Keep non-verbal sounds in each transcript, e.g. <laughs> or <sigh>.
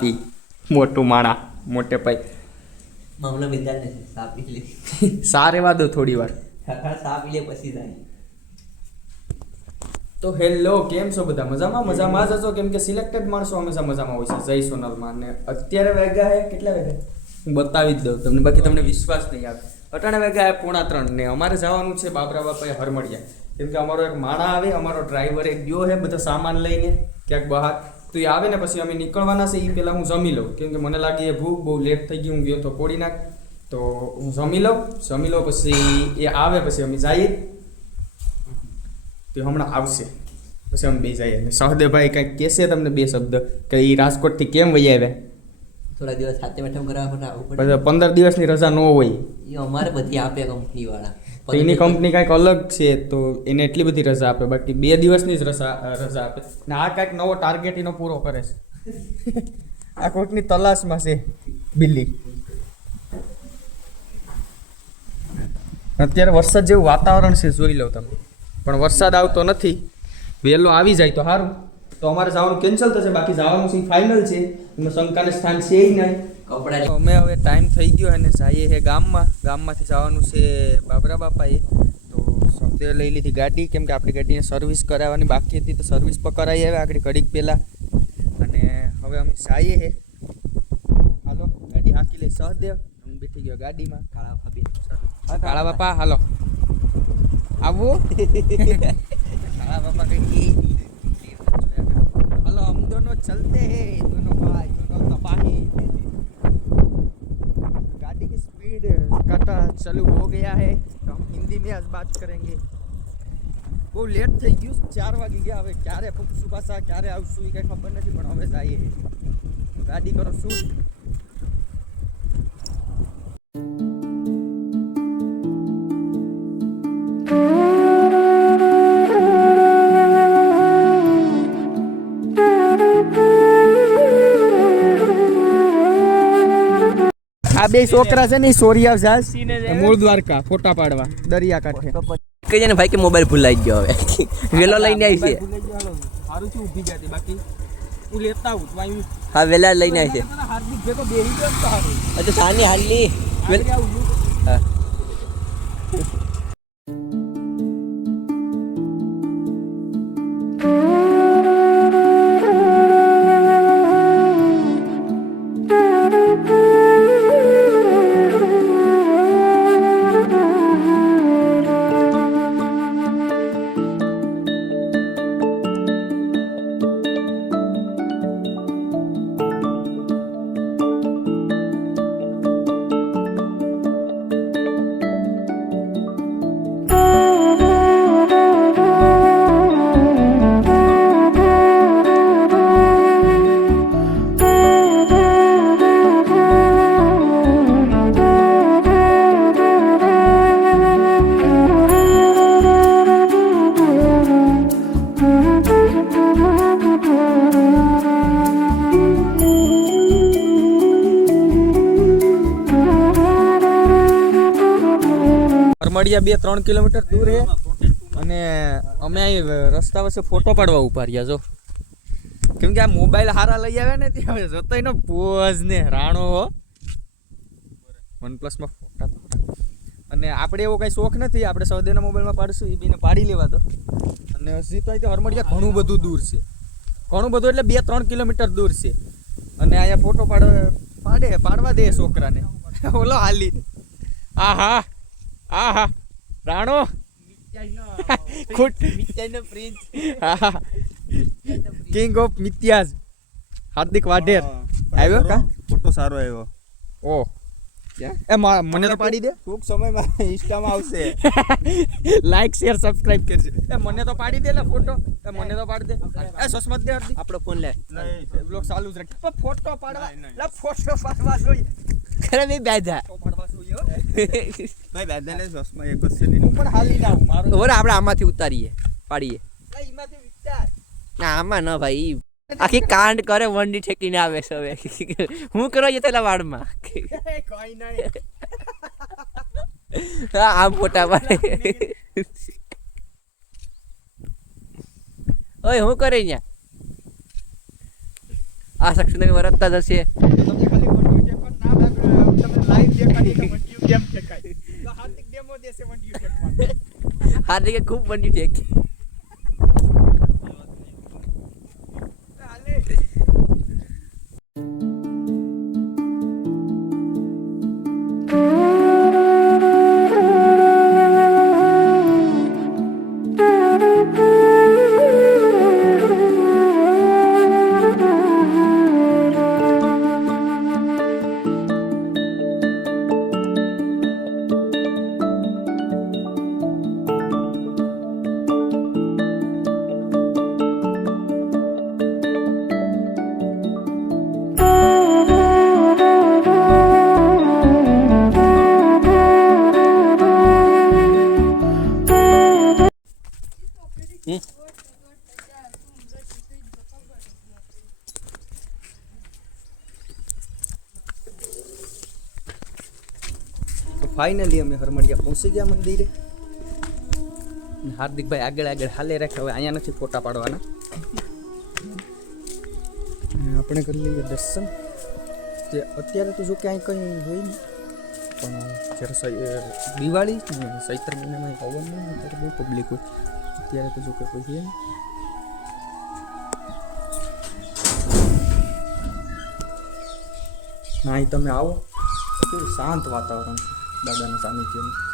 પી મોટું માણા મોટે ભાઈ મામલો નથી લે દો થોડી વાર. ખખા લે પછી જાય તો હેલો કેમ છો બધા? મજામાં? મજામાં જ હશો? કેમ કે સિલેક્ટેડ માણસો હંમેશા મજામાં હોય છે. જય સોનલમાં. ને અત્યારે વાગ્યા હે? કેટલા વાગ્યા હું બતાવી જ દઉં તમને. બાકી તમને વિશ્વાસ નહીં આવે. અટાણે વાગ્યા હે? પોણા ત્રણ. ને અમારે જવાનું છે બાબરા બાપાએ હરમડિયા. કેમ કે અમારો એક માણા આવે અમારો ડ્રાઈવર એક ગયો હે બધો સામાન લઈને. ક્યાંક બહાર. તો એ આવે ને પછી અમે નીકળવાના છે એ પહેલાં હું જમી લઉં. કેમ કે મને લાગે એ ભૂખ બહુ લેટ થઈ ગઈ હું ગયો તો કોડી નાખ. તો હું જમી લઉં જમી લઉં પછી એ આવે પછી અમે જઈએ. તો હમણાં આવશે. પછી અમે બે જઈએ. અને સહદેવભાઈ કંઈક કહેશે તમને બે શબ્દ કે એ રાજકોટથી કેમ વહી આવ્યા? થોડા દિવસ સાથે બેઠમ કરવા પડે. પંદર દિવસની રજા ન હોય. એ અમારે બધી આપે કંપની વાળા એની કંપની કાંઈક અલગ છે તો એને એટલી બધી રજા આપે. બાકી બે દિવસની જ રજા રજા આપે. ને આ કાંઈક નવો ટાર્ગેટ એનો પૂરો કરે છે. <laughs> આ કોઈકની તલાશમાં છે બિલ્લી. અત્યારે વરસાદ જેવું વાતાવરણ છે જોઈ લો તમે. પણ વરસાદ આવતો નથી. વહેલો આવી જાય તો સારું. તો અમારે જવાનું કેન્સલ થશે બાકી જવાનું છે ફાઇનલ છે. એમાં શંકાને સ્થાન છે નહીં. કપડા અમે હવે ટાઈમ થઈ ગયો અને જઈએ હે ગામમાં. ગામમાંથી જવાનું છે બાબરા બાપાએ. તો સૌદે લઈ લીધી ગાડી. કેમ કે આપણી ગાડીને સર્વિસ કરાવવાની બાકી હતી તો સર્વિસ પર કરાવી આવ્યા આગળ ઘડીક પહેલાં. અને હવે અમે જઈએ હે. હાલો ગાડી હાંકી લઈ સહદેવ. હું બેઠી ગયો ગાડીમાં. કાળા બાપા કાળા બાપા હાલો. આવું. કાળા બાપા કઈ હલો અમ દોનો ચલતે હે. દોનો ભાઈ દોનો તપાહી गाड़ी की स्पीड काटा चालू हो गया है तो हम हिंदी में आज बात करेंगे બહુ લેટ થઈ ગયું ચાર વાગી ગયા હવે ક્યારે પહોંચશું પાછા ક્યારે આવશું એ કંઈ ખબર નથી પણ હવે જઈએ ગાડી કરો શું આ બે છોકરા છે ને સોરિયા જાસ મૂળ દ્વારકા ફોટા પાડવા. દરિયા કાંઠે કઈ જાય ને ભાઈ કે મોબાઈલ ભૂલાઈ ગયો હવે. <laughs> વેલો લઈને આવી છે. સારું છે ઊભી જાતી બાકી હું લેતા આવું તું અહીં હા વેલા લઈને આવી છે. હાર્દિક ભેગો બેહી ગયો તો સારું અચ્છા સાની હાલની. હાલી હા. અરમડિયા બે, ત્રણ કિલોમીટર દૂર છે અને અમે અહીં રસ્તા વચ્ચે ફોટો પાડવા ઊભા રહ્યા, જો. કેમ કે આ મોબાઈલ હારા લઈ આવ્યા ને ત્યાં જોતો એનો પોઝ ને રાણો, હો. વન પ્લસમાં ફોટા અને આપણે એવો કાંઈ શોખ નથી, આપણે સૌદેના મોબાઈલમાં પાડીશું, એ બીને પાડી લેવા દો. અને હજી તો અહીંથી હરમડિયા ઘણું બધું દૂર છે. ઘણું બધું એટલે બે, ત્રણ કિલોમીટર દૂર છે. અને અહીંયા ફોટો પાડે પાડે, પાડવા દે છોકરાને. ઓલો હાલી. આહા. આહા. રાણો. <laughs> ખુટ. કિંગ ઓફ મિત્યાજ હાર્દિક વાઢેર. આવ્યો કા? ફોટો સારો આવ્યો. ઓ. એ મને તો પાડી દે. ટૂંક સમયમાં <laughs> ઇન્સ્ટામાં આવશે. લાઈક શેર સબસ્ક્રાઇબ કરજે. એ મને તો પાડી દે લે ફોટો. એ મને તો પાડી દે. એ સસમત દે આપણો ફોન લે. બ્લોગ ચાલુ જ રાખ. ફોટો પાડવા. નહીં. ફોટો પાડવા જોઈએ. ખરે બે બેધા છે મારું આપણે આમાંથી ઉતારીએ પાડીએ. ના આમાં ન ભાઈ આખી કાંડ કરે વંડી ઠેકીને આવે છે હવે. હું કરો જતો તેલા વાડમાં? કોઈ નહીં. આમ ફોટા પાડે. ઓય હું કરે અહીંયા આ શખ્સ તમે વરતતા જ વંડિયું તમને લાઈવ દેખાડી કે વંડિયું કેમ ટેકાય તો હાર્દિક ડેમો દેશે વંડિયું ટેકવાનું હાર્દિકે ખૂબ બન્યું ઠેકી ફાઇનલી અમે હરમડિયા પહોંચી ગયા મંદિરે. હાર્દિકભાઈ આગળ આગળ હાલે રાખે, હવે અહીંયા નથી ફોટા પાડવાના. આપણે કરી લઈએ દર્શન. જે અત્યારે તો જો કે અહીં કંઈ હોય નહીં, પણ જ્યારે દિવાળી ને ચૈત્ર મહિનામાં હવન નહીં ને, ત્યારે બહુ પબ્લિક હોય. અત્યારે તો જો કે કોઈ છે. ના તમે આવો. કેવું શાંત વાતાવરણ છે. dagan sa amin yun.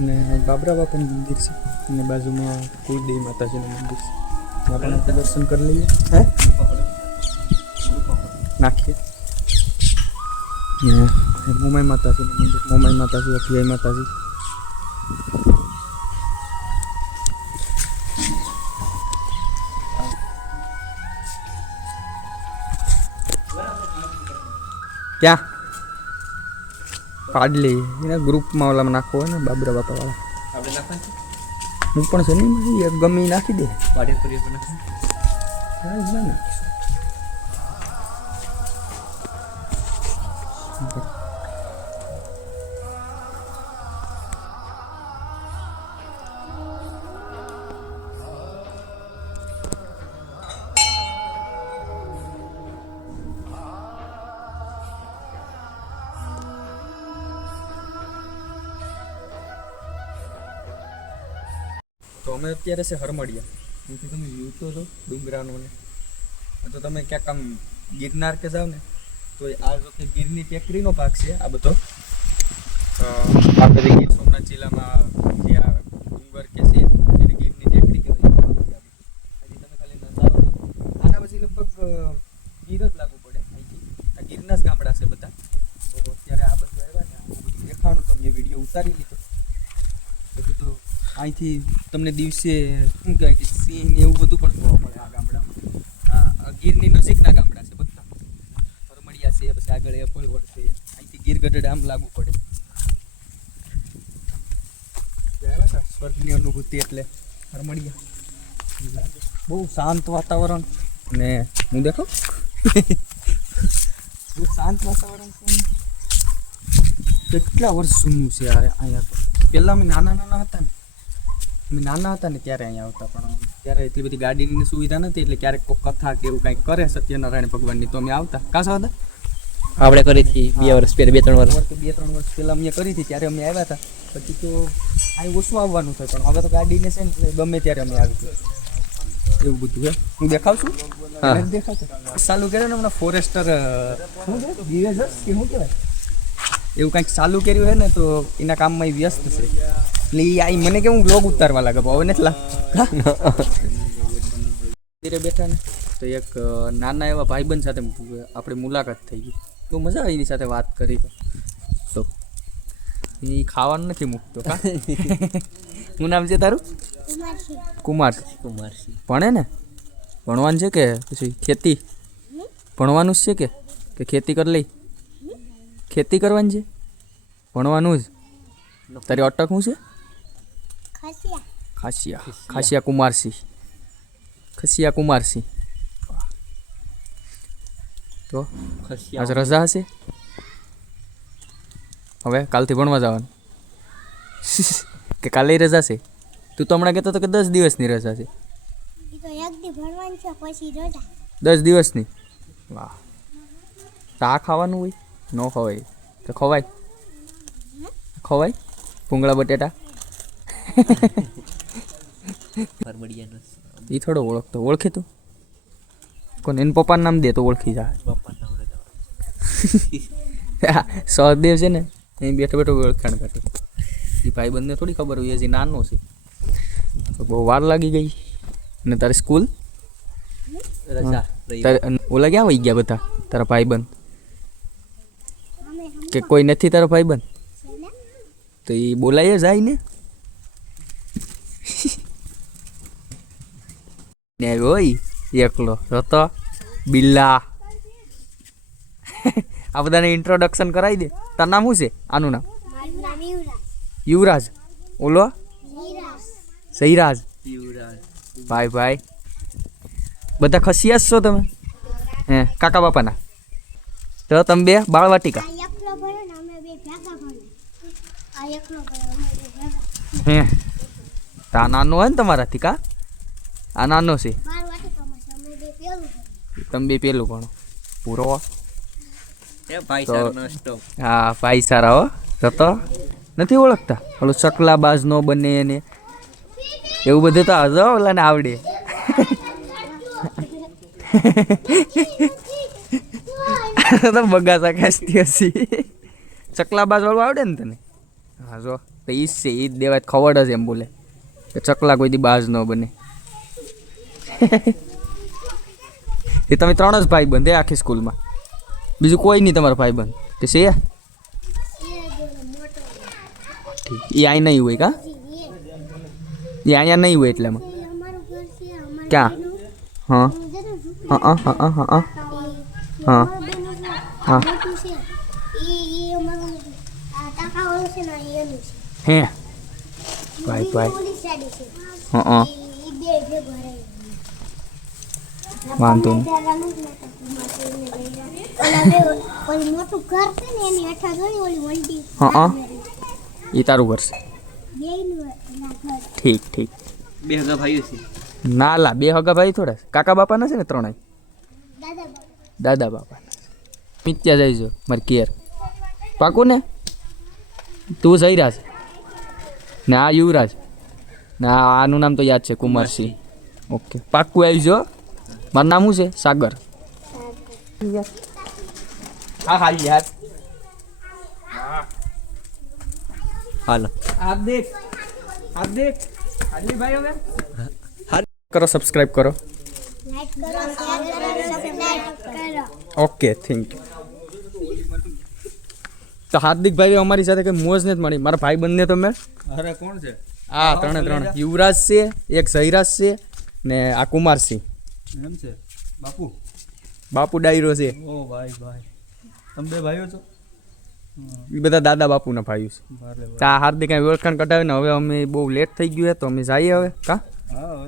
ને બાબરા બાપાનું મંદિર છે. અને બાજુમાં કુલદેવી માતાજીનું મંદિર છે. ત્યાં પણ આપણે દર્શન કરી લઈએ. હે? નાખીએ. ને મોમાઈ માતાજીનું મંદિર મોમાઈ માતાજી અભિયાઈ માતાજી. ક્યાં? પાડલી એના ગ્રુપમાં ઓલામાં નાખવો હોય ને બાબરા બાપા વાળા. હું પણ છે નહીં ગમી ગમે નાખી દે. ના તો અમે અત્યારે છે હરમડિયા. અહીંથી તમે વ્યૂ તો જો ડુંગરાનો ને. તો તમે ક્યાંક આમ ગિરનાર કે જાઓ ને તો આ વખતે ગીરની ટેકરીનો ભાગ છે આ બધો. અ, આ બધી ગીર સોમનાથ જિલ્લામાં જે આ ડુંગર કે છે એને ગીરની ટેકરી કહેવાય હજી તમે ખાલી નજારો જુઓ. આના પછી લગભગ અ, ગીર જ લાગુ પડે અહીંથી આ ગીરના જ ગામડા છે બધા તો અત્યારે આ બધું આવ્યા ને આ બધું દેખાણું તમે વીડિયો ઉતારી લીધો બધું તો અહીંથી તમને દિવસે, શું કહેવાય કે સિંહ ને એવું બધું પણ જોવા મળે આ ગામડામાં. ગીરની નજીકના ગામડા છે બધા. હરમડિયા છે, પછી આગળ એપલવડ છે. અહીંથી ગીર ગઢડ આમ લાગુ પડે. સ્વર્ગની અનુભૂતિ એટલે હરમડિયા બહુ શાંત વાતાવરણ અને હું દેખો? બહુ શાંત વાતાવરણ કેટલા વર્ષ જૂનું છે અહીંયા તો? પહેલાં અમે નાના નાના હતા ને. અમે નાના હતા ને ત્યારે અહીંયા આવતા પણ ત્યારે એટલી બધી ગાડીની સુવિધા નથી એટલે ક્યારેક કોઈ કથા કે એવું કંઈક કરે સત્યનારાયણ ભગવાનની તો અમે આવતા. કાસા હતા આપણે કરી હતી બે વર્ષ પહેલાં બે ત્રણ વર્ષ. તો બે ત્રણ વર્ષ પહેલાં અમે કરી હતી ત્યારે અમે આવ્યા હતા. પછી તો અહીં ઓછું આવવાનું થાય પણ હવે તો ગાડીને છે ને ગમે ત્યારે અમે આવી. એવું બધું હે? હું દેખાવશું? હા. નથી દેખાતું ચાલુ કર્યું ને હમણાં ફોરેસ્ટર શું કહેવાય દિવેજર્સ કે શું કહેવાય? એવું કંઈક ચાલુ કર્યું હે ને તો એના કામમાં એ વ્યસ્ત છે. એટલે એ આ મને કેવું બ્લોગ ઉતારવા લાગે હવે નથી લાગતું મંદિરે બેઠા ને તો એક નાના એવા ભાઈબંધ સાથે આપણે મુલાકાત થઈ ગઈ. બહુ મજા આવી એની સાથે વાત કરી તો. તો એ ખાવાનું નથી મૂકતો હા? <laughs> શું નામ છે તારું? કુમાર. કુમાર ભણે ને? ભણવાનું છે કે પછી ખેતી? ભણવાનું જ છે કે? કે ખેતી કરી લઈ? ખેતી કરવાની છે? ભણવાનું જ? તારી અટક શું છે? ખાસિયા ખાસિયા કુમારસિંહ ખસિયા કુમારસિંહ તો આજ રજા હશે? હવે કાલથી ભણવા જવાનું. <laughs> કે કાલે રજા છે? તું તો હમણાં કહેતો હતો કે દસ દિવસની રજા છે. દસ દિવસની? વાહ. ચા ખાવાનું હોય? ન ખવાય. તો ખવાય. ખવાય? ભૂંગળા બટેટા? <laughs> પરબડિયાનો એ થોડો ઓળખતો. ઓળખે તું? કોને? એને પપ્પાનું નામ દે તો ઓળખી નામ <laughs> સહદેવ છે ને એ બેઠો બેઠો ઓળખાણ કાઢે એ ભાઈ બંને થોડી ખબર હોય હજી નાનો છે. તો બહુ વાર લાગી ગઈ. અને તારી સ્કૂલ? ઓલા ક્યાં વહી ગયા બધા તારા ભાઈબંધ? કે કોઈ નથી તારો ભાઈબંધ? તો એ બોલાય જાય ને? ને હોય એકલો. જોતો બિલ્લા. <laughs> આ બધાને ઇન્ટ્રોડક્શન કરાવી દે. તારું નામ શું છે? આનું નામ? યુવરાજ. ઓલો? યુવરાજ ભાઈ ભાઈ. બધા ખસિયા જ છો તમે? હે, કાકા બાપાના? તો તમે બે બાળવાટિકા? હે તા નાનું હોય ને તમારાથી કા? આ નાનો છે. તમે બે પેલું ભણો પૂરો હા. ભાઈ સારા હો. તો તો નથી ઓળખતા? ઓલું ચકલા બાજ નો બને એને. એવું બધું તો હજો ઓલાને આવડે. <laughs> તો બગા ખેંચતી હશી. ચકલા બાજ વાળું આવડે ને તને? હા જો. તો ઈ જ છે ઈ જ દેવાય ખવડ જ એમ બોલે. કે ચકલા કોઈ દી બાજ ન બને. <laughs> એ તમે ત્રણ જ ભાઈ બંધ આખી સ્કૂલમાં. બીજું કોઈ નહીં તમારો ભાઈ બંધ કે છે? એ અહીં નહીં હોય કા? એ અહીંયા નહીં હોય એટલામાં ક્યાં? હા. હા હા હા હા હા. હા. હે. ભાઈ ભાઈ. હા હા. વાંધો નહીં. હા એ તારું કરશે ઠીક ઠીક. બે હગા ભાઈઓ છે. ના લા બે હગા ભાઈ થોડા કાકા બાપાના છે ને ત્રણેય? દાદા બાપા બાપાના મિત્યા જઈજો મારી કેર. પાકું ને? તું જયરાજ ને આ યુવરાજ. ના આનું નામ તો યાદ છે કુમારસિંહ. ઓકે. પાક્કું આવજો મારું નામ શું છે? સાગર. હા હા યાર હાલો. આપ દેખ. આપ દેખ. હાલી ભાઈ હવે હાલ. કરો સબસ્ક્રાઇબ કરો. લાઈક કરો શેર કરો સબસ્ક્રાઇબ કરો ઓકે થેન્ક યુ તો હાર્દિકભાઈ અમારી સાથે કંઈ મોજ નથી મળી. મારા ભાઈ બંને તો મેં અરે કોણ છે? હા ત્રણે ત્રણ. યુવરાજ છે એક સૈરાજ છે ને આ કુમારસિંહ એમ છે. બાપુ? બાપુ ડાયરો છે. ઓ ભાઈ ભાઈ. તમે બે ભાઈઓ છો? એ બધા દાદા બાપુના ભાઈઓ છે. તા હાર્દિક અહીં ઓળખાણ કઢાવી ને હવે અમે બહુ લેટ થઈ ગયું તો અમે જઈએ હવે. કા? હા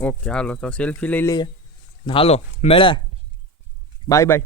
ઓકે હાલો તો સેલ્ફી લઈ લઈએ. હાલો મેળા બાય બાય